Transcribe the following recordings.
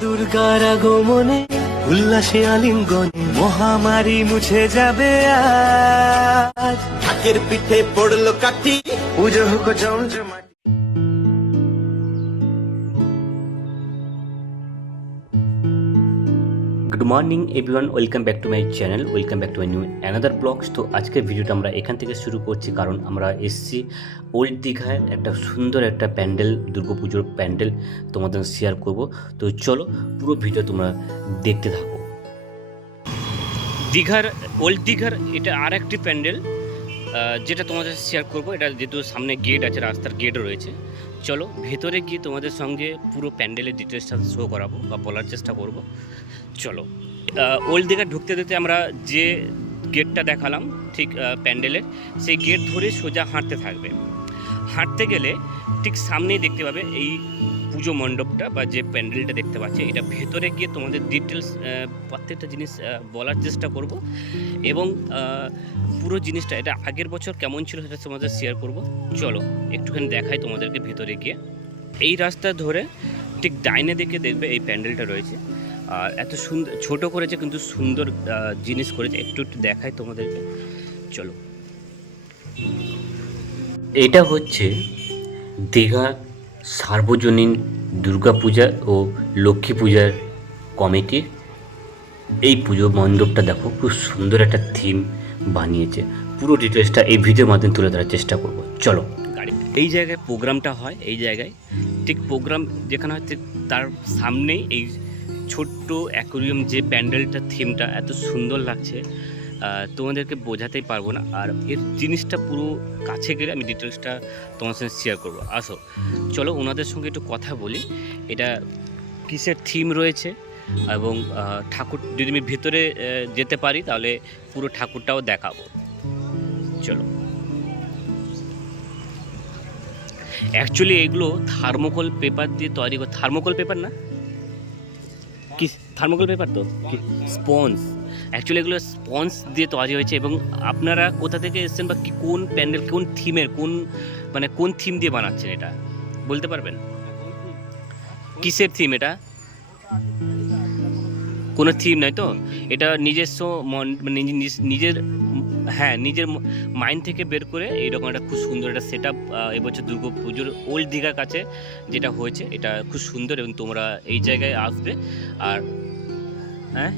দুর্গার আগমনে উল্লাসে আলিঙ্গনে মহামারী মুছে যাবে আজ। ঢাকের পিঠে পড়ল কাঠি। পুজো হোক জমজমাটি। Good morning everyone welcome back to my channel welcome back to my new another blogs তো আজকের ভিডিওটা আমরা এখান থেকে শুরু করছি কারণ আমরা এসছি ওল্ড দীঘায় একটা সুন্দর একটা প্যান্ডেল দুর্গাপুজোর প্যান্ডেল তোমাদের শেয়ার করব। তো চলো, পুরো ভিডিও তোমরা দেখতে থাকো। দীঘার, ওল্ড দীঘার এটা আর একটি প্যান্ডেল যেটা তোমাদের শেয়ার করব। এটা যেহেতু সামনে গেট আছে, রাস্তার গেটও রয়েছে। চলো, ভেতরে গিয়ে তোমাদের সঙ্গে পুরো প্যান্ডেলের ডিটেলসটা শো করাবো বা বলার চেষ্টা করব। চলো ওল্ড দিঘা ঢুকতে যেতে আমরা যে গেটটা দেখালাম, ঠিক প্যান্ডেলের, সেই গেট ধরে সোজা হাঁটতে থাকবে। হাঁটতে গেলে ঠিক সামনেই দেখতে পাবে এই পুজো মণ্ডপটা বা যে প্যান্ডেলটা দেখতে পাচ্ছে, এটা ভেতরে গিয়ে তোমাদের ডিটেলস প্রত্যেকটা জিনিস বলার চেষ্টা করব এবং পুরো জিনিসটা, এটা আগের বছর কেমন ছিল সেটা তোমাদের শেয়ার করব। চলো, একটুখানি দেখাই তোমাদেরকে ভেতরে গিয়ে। এই রাস্তা ধরে ঠিক ডাইনে দিকে দেখবে এই প্যান্ডেলটা রয়েছে। আর এত সুন্দর ছোট করেছে কিন্তু সুন্দর জিনিস করেছে। একটু একটু দেখাই তোমাদেরকে। চলো। এটা হচ্ছে দীঘা সার্বজনীন দুর্গাপূজা ও লক্ষ্মী পূজার কমিটির এই পুজো মণ্ডপটা দেখো, খুব সুন্দর একটা থিম বানিয়েছে। পুরো ডিটেলসটা এই ভিডিওর মাধ্যমে তুলে ধরার চেষ্টা করব। চলো। এই জায়গায় প্রোগ্রামটা হয়, এই জায়গায়। ঠিক প্রোগ্রাম যেখানে হয় তার সামনেই এই ছোট্ট অ্যাকোরিয়াম যে প্যান্ডেলটা থিমটা এত সুন্দর লাগছে। তোমাদেরকে বোঝাতেই পারব না। আর এর জিনিসটা পুরো কাছে গেলে আমি ডিটেলসটা তোমার সঙ্গে শেয়ার করব। আসো, চলো ওনাদের সঙ্গে একটু কথা বলি। এটা কিসের থিম রয়েছে? এবং ঠাকুর, যদি আমি ভিতরে যেতে পারি, তাহলে পুরো ঠাকুরটাও দেখাবো। চলো। অ্যাকচুয়ালি এগুলো থার্মোকল পেপার দিয়ে তৈরি থার্মোকল পেপার না? কি থার্মোকল পেপার তো? কি? স্পঞ্জ অ্যাকচুয়ালি এগুলো স্পঞ্জ দিয়ে তৈরি হয়েছে এবং আপনারা কোথা থেকে এসছেন বা কি, কোন প্যান্ডেল, কোন থিমের, কোন মানে কোন থিম দিয়ে বানাচ্ছেন এটা? বলতে পারবেন? কিসের থিম এটা? কোনো থিম নয় তো? এটা নিজস্ব মন মানে নিজে- নিজ- নিজের হ্যাঁ নিজের মাইন্ড থেকে বের করে এইরকম একটা খুব সুন্দর একটা সেট আপ এবছর দুর্গা পুজোর ওল্ড দীঘার কাছে যেটা হয়েছে, এটা খুব সুন্দর এবং তোমরা এই জায়গায় আসবে। আর হ্যাঁ?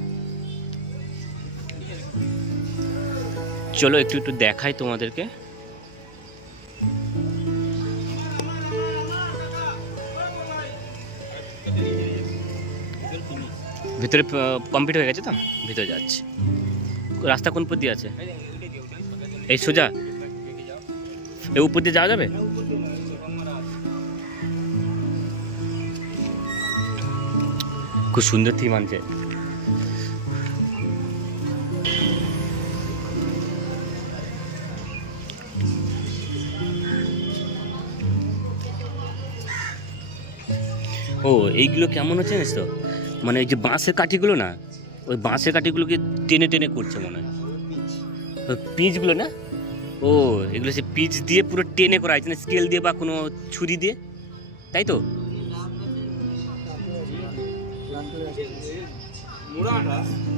চলো একটু একটু দেখাই তোমাদেরকে। ভিতরে কমপ্লিট হয়ে গেছে তো? ভিতরে যাচ্ছে। রাস্তা কোন পথ দিয়ে আছে? এই সোজা? এই উপর দিয়ে যাওয়া যাবে? খুব সুন্দর থিম আনছে। ও, এইগুলো কেমন হচ্ছে জানিস তো? মানে ওই যে বাঁশের কাঠিগুলো না, ওই বাঁশের কাঠিগুলোকে টেনে টেনে করছে মনে হয়। পিচগুলো না? ও, এগুলো সে পিচ দিয়ে পুরো টেনে করা হয়েছে না স্কেল দিয়ে বা কোনো ছুরি দিয়ে? তাই তো?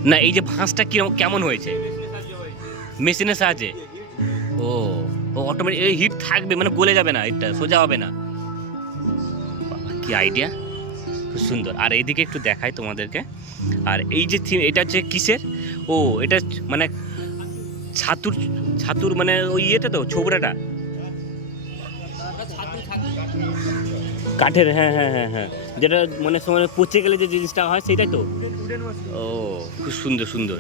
না, এই যে ভাঁজটা কেমন হয়েছে? মেশিনের সাহায্যে? ও ও অটোমেটিক এই হিট থাকবে মানে গলে যাবে না এটা সোজা হবে না। কি আইডিয়া খুব সুন্দর। আর এইদিকে একটু দেখাই তোমাদেরকে। আর এই যে থিম এটা হচ্ছে কিসের? ও, এটা মানে ছাতুর ছাতুর মানে ওই ইয়েতে তো, ছোবড়াটা? কাঠের হ্যাঁ হ্যাঁ হ্যাঁ হ্যাঁ। যেটা মানে সময় পচে গেলে যে জিনিসটা হয় সেটাই তো? ও, খুব সুন্দর সুন্দর।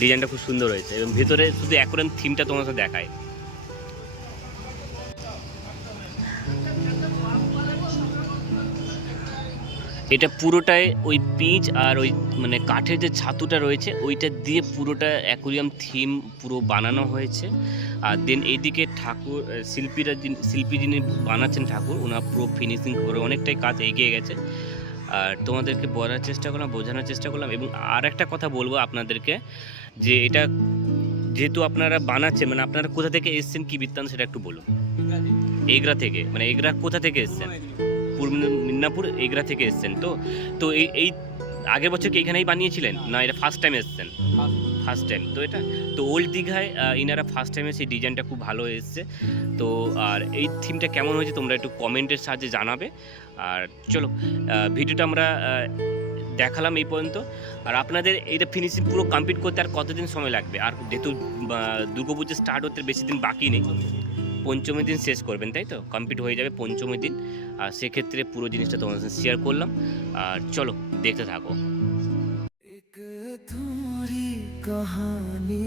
ডিজাইনটা খুব সুন্দর হয়েছে। এবং ভেতরে শুধু একরকম থিমটা তোমার সাথে দেখায়। এটা পুরোটাই ওই পিচ আর ওই মানে কাঠের যে ছাতুটা রয়েছে ওইটা দিয়ে পুরোটা অ্যাকোরিয়াম থিম পুরো বানানো হয়েছে। আর দেন এইদিকে ঠাকুর শিল্পীরা যিনি- শিল্পী যিনি বানাচ্ছেন ঠাকুর ওনার পুরো ফিনিশিং করে অনেকটাই কাজ এগিয়ে গেছে। আর তোমাদেরকে বলার চেষ্টা করলাম বোঝানোর চেষ্টা করলাম এবং আর একটা কথা বলব আপনাদেরকে যে এটা যেহেতু আপনারা বানাচ্ছেন মানে আপনারা কোথা থেকে এসেছেন কি বৃত্তান্ত সেটা একটু বলুন। এগরা থেকে। মানে এগরা কোথা থেকে এসেছেন? পূর্ব মিদনাপুর, এগরা থেকে এসছেন তো? তো এই এই আগের বছর কি এখানেই বানিয়েছিলেন? না, এটা ফার্স্ট টাইম এসছেন? ফার্স্ট টাইম তো এটা, তো ওল্ড দীঘায় ইনারা ফার্স্ট টাইমে সেই ডিজাইনটা খুব ভালো এসছে। তো আর এই থিমটা কেমন হয়েছে তোমরা একটু কমেন্টের সাহায্যে জানাবে। আর চলো ভিডিওটা আমরা দেখালাম এই পর্যন্ত। আর আপনাদের এইটা ফিনিশিং পুরো কমপ্লিট করতে আর কতদিন সময় লাগবে? আর যেহেতু দুর্গাপুজো স্টার্ট হতে বেশি দিন বাকি নেই। পঞ্চমী দিন শেষ করবেন তাই তো কমপ্লিট হয়ে যাবে পঞ্চমী দিন আর সেক্ষেত্রে পুরো জিনিসটা তোমাদের সাথে শেয়ার করলাম আর চলো দেখতে থাকো एक तुम्हारी कहानी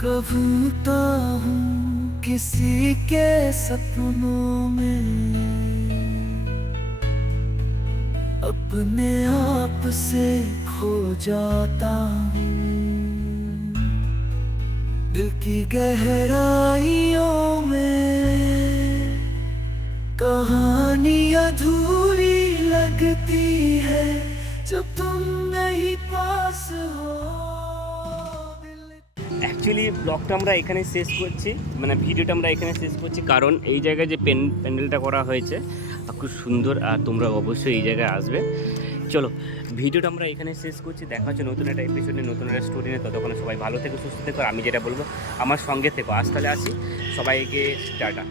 कबूता हूँ किसी के सपनों में अपने आप से खो जाता हूँ दिल की गहराइयों में कहानी अधूरी लगती है जब तुम नहीं पास हो दिल অ্যাকচুয়ালি ব্লগটা আমরা এখানে শেষ করছি মানে ভিডিওটা আমরা এখানে শেষ করছি কারণ এই জায়গায় যে পেন প্যান্ডেলটা করা হয়েছে আহ, খুব সুন্দর আর তোমরা অবশ্যই এই জায়গায় আসবে চলো, ভিডিওটা আমরা এখানে শেষ করছি। দেখা হচ্ছে নতুন একটা এপিসোডে নতুন একটা স্টোরি নিয়ে। ততক্ষণে সবাই ভালো থেকে, সুস্থ থেকো। আমি যেটা বলব, আমার সঙ্গে থেকো। আজ তাহলে আসি। সবাইকে, টাটা।